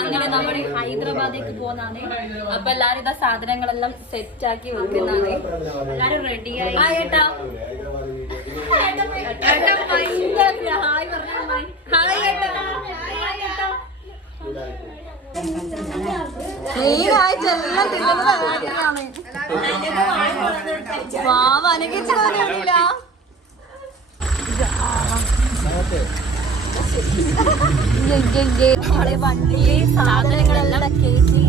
അങ്ങനെ നമ്മൾ ഹൈദരാബാദിലേക്ക് പോകുന്നതാണ്. അപ്പൊ എല്ലാരും ഇതാ സാധനങ്ങളെല്ലാം സെറ്റ് ആക്കി വെക്കുന്നതാണ്. എല്ലാരും റെഡിയായി. ഏട്ടാ ഹായ് പറഞ്ഞു. ഹായ് ഏട്ടാ. മെയിനായിട്ടെല്ലാം തിന്നുന്നത് വാവ അനുകരിച്ചില്ല. വണ്ടിയിലെ സാധനങ്ങളെല്ലാം കയറ്റി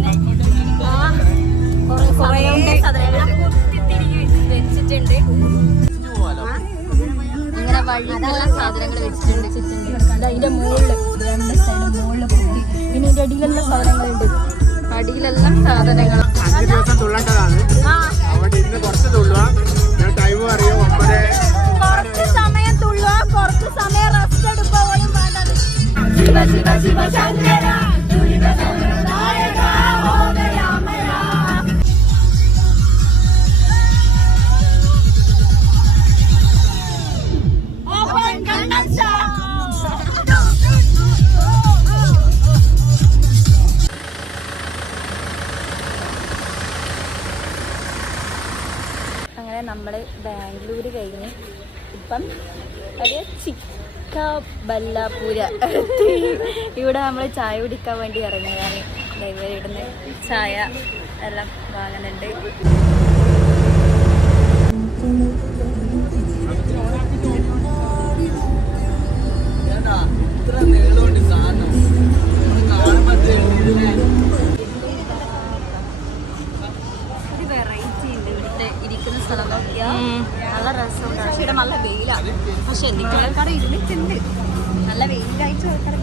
വെച്ചിട്ടുണ്ട്. ഇങ്ങനെ വഴിക്കെല്ലാം സാധനങ്ങൾ വെച്ചിട്ടുണ്ട്. അതിന്റെ മുകളില് രണ്ട് സൈഡ് മുകളില് പൊട്ടി. പിന്നെ ഇതിന്റെ അടിയിലെല്ലാം സാധനങ്ങളുണ്ട്. അടിയിലെല്ലാം സാധനങ്ങൾ. 5 ദിവസം തുള്ളേണ്ടതാണ്. അവിടെ ഇന്ന് കുറച്ച് തുള്ളുക. ഞാൻ ടൈം അറിയോ? കുറച്ച് സമയം തുള്ളുക, കുറച്ച് സമയം റെസ്റ്റ് എടുപ്പോഴും വേണ്ടത്. അങ്ങനെ നമ്മള് ബാംഗ്ലൂര് കഴിഞ്ഞ് ഇപ്പം ഒരു ചിക്കബല്ലാപുര ഇവിടെ നമ്മൾ ചായ കുടിക്കാൻ വേണ്ടി ഇറങ്ങിയതാണ്. ഇവിടുന്ന് ചായ എല്ലാം വാങ്ങുന്നുണ്ട്. വെറൈറ്റി ഉണ്ട് ഇവിടുത്തെ ഇരിക്കുന്ന സ്ഥലം നോക്കിയാൽ നല്ല രസമുണ്ട്. പക്ഷെ ഇവിടെ നല്ല വെയിലാണ്. പക്ഷെ എനിക്ക് ആൾക്കാർ ഇരുന്നിട്ടുണ്ട്. നല്ല വെയിലായിട്ട് ആൾക്കാർ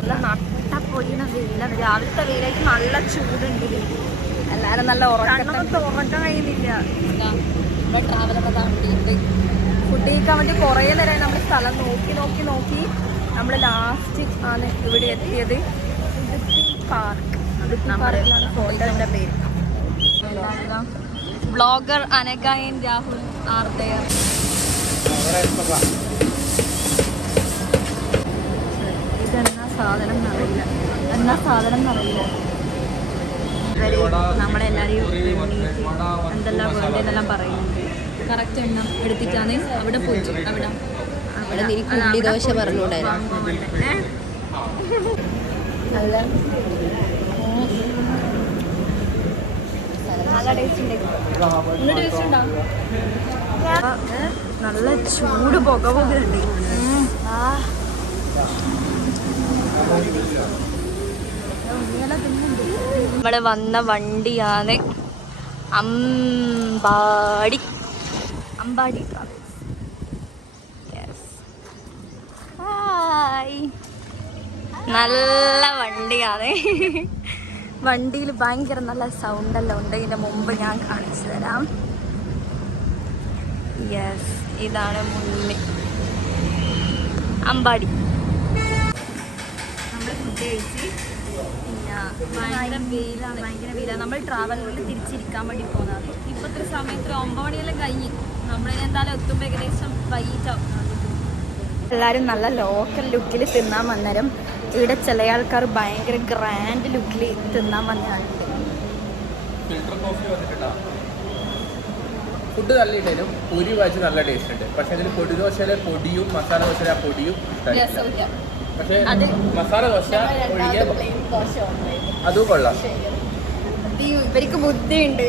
നല്ല നട്ടപ്പൊരിയുന്ന വെയിലാണ്. രാവിലത്തെ വെയിലായിട്ട് നല്ല ചൂടുണ്ട്. എല്ലാരും നല്ല ഉറക്കം കഴിയുന്നില്ല. ഇവിടെ ട്രാവലൊക്കെ താണ്ടിയിട്ട് ഫുഡ് കഴിക്കാൻ വേണ്ടി കുറേ നേരമായി നമ്മൾ സ്ഥലം നോക്കി നമ്മൾ ലാസ്റ്റ് ആണ് ഇവിടെ എത്തിയത്. പാർക്ക് പാർക്കിലാണ് ഹോട്ടലിന്റെ പേര്. Blogger Anagha and Rahul are there. ഇതെന്നാ സാധനം എന്നറിയില്ല. നമ്മളെല്ലാരെയും എന്തെല്ലാം വേണ്ടതെന്നെല്ലാം പറയുന്നുണ്ട്. കറക്റ്റ് എണ്ണം എടുത്തിട്ടാണ് അവിടെ പോയിട്ട് അവിടെ കുണ്ടി ദോശ പറഞ്ഞുകൂടായിരുന്നു. നല്ല ടേസ്റ്റ് ഉണ്ടാവും. നല്ല ചൂട് പുകവുണ്ട്. നമ്മള് വന്ന വണ്ടിയാണ് അമ്പാടി ട്രാവൽസ്. നല്ല വണ്ടിയാണ്. വണ്ടിയിൽ ഭയങ്കര നല്ല സൗണ്ടെല്ലാം ഉണ്ട്. ഇതിന്റെ മുമ്പ് ഞാൻ കാണിച്ചു തരാം. യെസ്, ഇതാണ് മുന്നിൽ അമ്പാടി. നമ്മൾ ഫുഡ് കഴിച്ച് ഭയങ്കര വെയിലാണ്. നമ്മൾ ട്രാവലറിൽ തിരിച്ചിരിക്കാൻ വേണ്ടി പോകുന്നത്. ഇപ്പോഴത്തെ സമയത്ത് 9 മണിയെല്ലാം കഴിഞ്ഞ് നമ്മളെന്തായാലും എത്തുമ്പോൾ ഏകദേശം വൈകിട്ടാവും. എല്ലാവരും നല്ല ലോക്കൽ ലുക്കിൽ തിന്നാൻ വന്നേരം ഇവിടെ ചില ആൾക്കാർ ഭയങ്കര ഗ്രാൻഡ് ലുക്കിൽ തിന്നാൻ വന്നതാണ്. ഫുഡ് നല്ല ഇട്ടേനും പൊരി വായിച്ച് നല്ല ടേസ്റ്റ് ഉണ്ട്. പക്ഷെ അതിൽ പൊടി ദോശയിലെ പൊടിയും മസാല ദോശയിലെ ആ പൊടിയും പക്ഷെ മസാല ദോശ അതും കൊള്ളാം. ഇവർക്ക് ബുദ്ധിയുണ്ട്.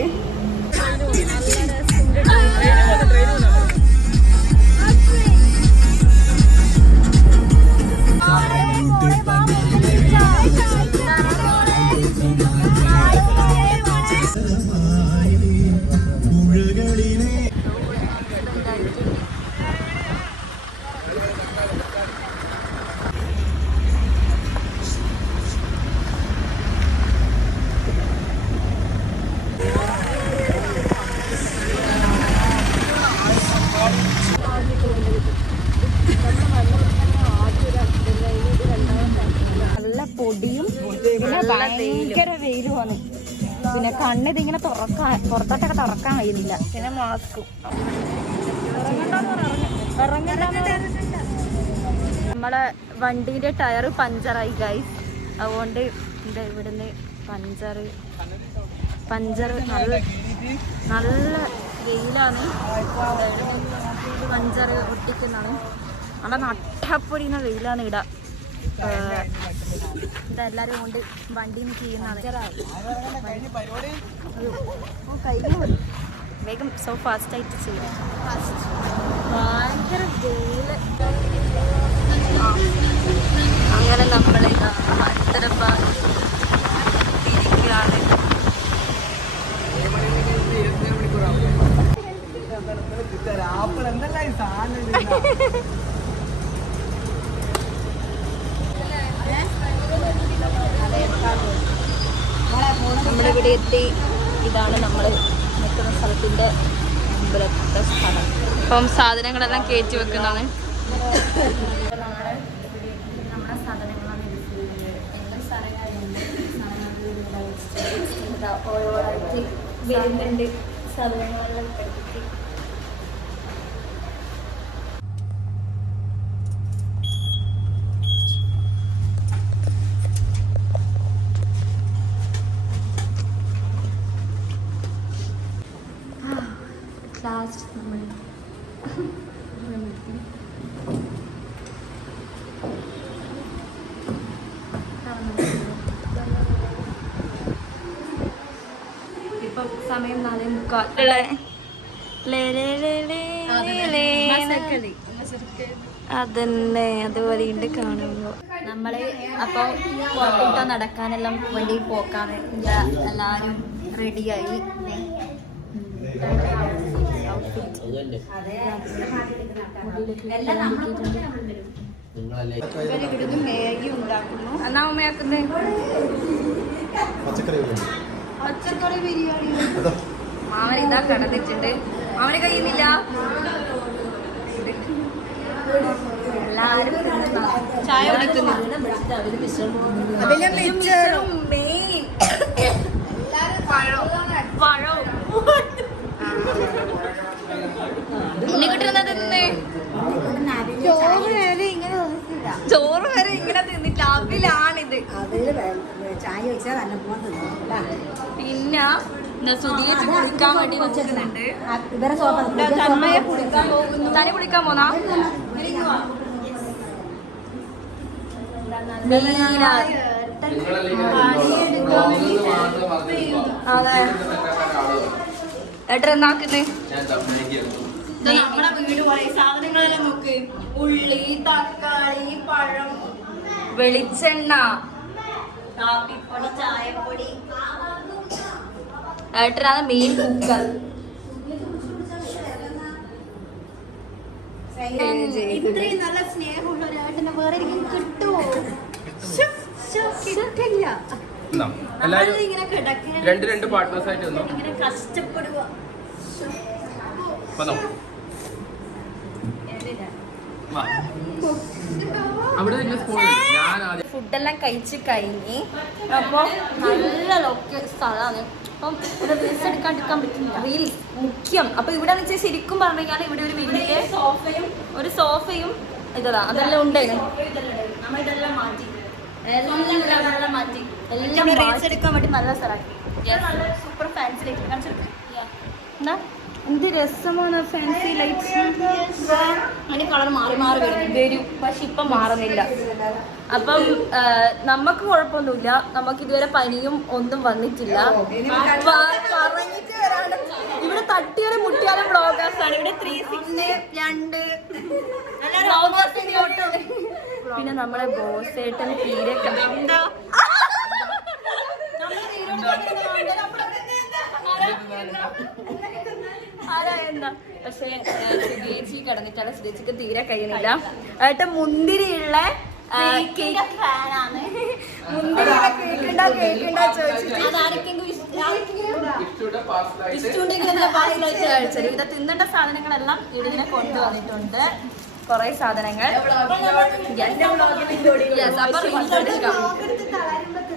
പൊടിയും പിന്നെ ഭയങ്കര വെയിലുമാണ്. പിന്നെ കണ്ണിതിങ്ങനെ പുറത്തോട്ടൊക്കെ തുറക്കാൻ കഴിയുന്നില്ല. പിന്നെ മാസ്കും ഇറങ്ങണ്ടെന്ന് പറഞ്ഞു. നമ്മളെ വണ്ടീൻ്റെ ടയർ പഞ്ചറായി ഗൈസ്. അതുകൊണ്ട് എന്താ ഇവിടുന്ന് പഞ്ചർ നല്ല വെയിലാണ്. പഞ്ചർ ഒട്ടിക്കുന്നതാണ്. നല്ല നട്ടപ്പൊടിയുന്ന വെയിലാണ് ഇട. ഇതെല്ലാവരും കൊണ്ട് വണ്ടിയിൽ നിന്ന് ചെയ്യുന്നതാണ്. കഴിഞ്ഞു വേഗം സോ ഫാസ്റ്റായിട്ട് ചെയ്യും. ഭയങ്കര വെയില്. അങ്ങനെ നമ്മൾ ഹൈദരാബാദ് തിരിക്കുകയാണ്. നമ്മളിവിടെ എത്തി. ഇതാണ് നമ്മൾ നിൽക്കുന്ന സ്ഥലത്തിൻ്റെ അമ്പലത്തെ സ്ഥലം. അപ്പം സാധനങ്ങളെല്ലാം കയറ്റി വെക്കുന്നതാണ്. നമ്മുടെ സാധനങ്ങളാണ് എല്ലാ സാധനങ്ങളുണ്ട്. ഓരോരായിട്ട് വരുന്നുണ്ട് സാധനങ്ങളെല്ലാം എടുത്തിട്ട്. ലാസ്റ്റ് നമ്മൾ ഇപ്പം സമയം 4:45. അതന്നെ അതുപോലെ ഉണ്ട് കാണുമ്പോൾ. നമ്മൾ അപ്പോൾ പുറത്തോട്ട് നടക്കാനെല്ലാം വേണ്ടി പോക്കാണ്. എല്ലാവരും റെഡിയായി. ഇവിടുന്ന് മാഗി ഉണ്ടാക്കുന്നു. എന്നാ ഉമ്മയാക്കുന്നത് പച്ചക്കറി ബിരിയാണി. മാമൻ ഇതാ കടന്നിട്ടുണ്ട്. മാമന് കഴിയുന്നില്ല. എല്ലാരും ചായ കുടിക്കുന്നു. പഴവും ഉണ്ണിക്കുട്ടിരുന്നതിന്ന് ചോറ് വരെ ഇങ്ങനെ തിന്നിട്ട് അവിലാണിത്. പിന്നെ സുധിയെ കുളിക്കാൻ വേണ്ടി വെച്ചിരുന്നുണ്ട്. തന്മയെ കുളിക്കാൻ പോകുന്നു. തനി കുളിക്കാൻ പോന്നാ അതെ ഏട്ടനാക്കുന്നേ. നമ്മുടെ വീട് പോലെ സാധനങ്ങളെല്ലാം നോക്ക്. ഉള്ളി, തക്കാളി, പഴം, വെളിച്ചെണ്ണ, കാപ്പിപ്പൊടി, ചായപ്പൊടി. ഏട്ടനാണ് മെയിൻ കുക്കർ. ഇത്രയും നല്ല സ്നേഹമുള്ള ഒരു ഏട്ടനെ വേറെ കിട്ടുമോ? കിട്ടില്ല. രണ്ട് പാർട്ട്നേഴ്സ് ആയിട്ട് ഇങ്ങനെ കഷ്ടപ്പെടുക. ഫുഡെല്ലാം കഴിച്ച് കഴിഞ്ഞ് അപ്പോൾ നല്ല സ്ഥലമാണ്. അപ്പം ഇവിടെ റീൽസ് എടുക്കാണ്ടിരിക്കാൻ പറ്റില്ല. റീൽസ് മുഖ്യം. അപ്പോൾ ഇവിടെ എന്ന് വെച്ചാൽ ശരിക്കും പറഞ്ഞു കഴിഞ്ഞാൽ ഇവിടെ ഒരു വലിയ സോഫയും ഇതാ അതെല്ലാം ഉണ്ടായിരുന്നു. നമ്മളിതെല്ലാം മാറ്റി എല്ലാം മാറ്റി എല്ലാം റീൽസ് എടുക്കാൻ വേണ്ടി നല്ല സ്ഥലമാക്കി. സൂപ്പർ ഫാൻസി ലൈറ്റ് കാണിച്ചെടുക്കാം. എന്താ എന്ത് രസമാണ് ഫാൻസി ലൈറ്റ്സ്. അതിന് കളർ മാറി വരും. പക്ഷെ ഇപ്പം മാറുന്നില്ല. അപ്പം നമുക്ക് കുഴപ്പമൊന്നുമില്ല. നമുക്ക് ഇതുവരെ പനിയും ഒന്നും വന്നിട്ടില്ല. ഇവിടെ തട്ടിയാലും മുട്ടിയാലും ബ്ലോഗേഴ്സാണ്. ഇവിടെ 360 പിന്നെ നമ്മളെ ബോസേട്ടൻ തീരെ എന്താ പക്ഷെ സുധേച്ചി കിടന്നിട്ടാണ്. സുധേച്ചിക്ക് തീരെ കഴിയുന്നില്ല. ഏട്ടൻ മുന്തിരിയുള്ള ഇത് തിന്നേണ്ട സാധനങ്ങളെല്ലാം ഇവിടെ കൊണ്ടുവന്നിട്ടുണ്ട്. കുറെ സാധനങ്ങൾ.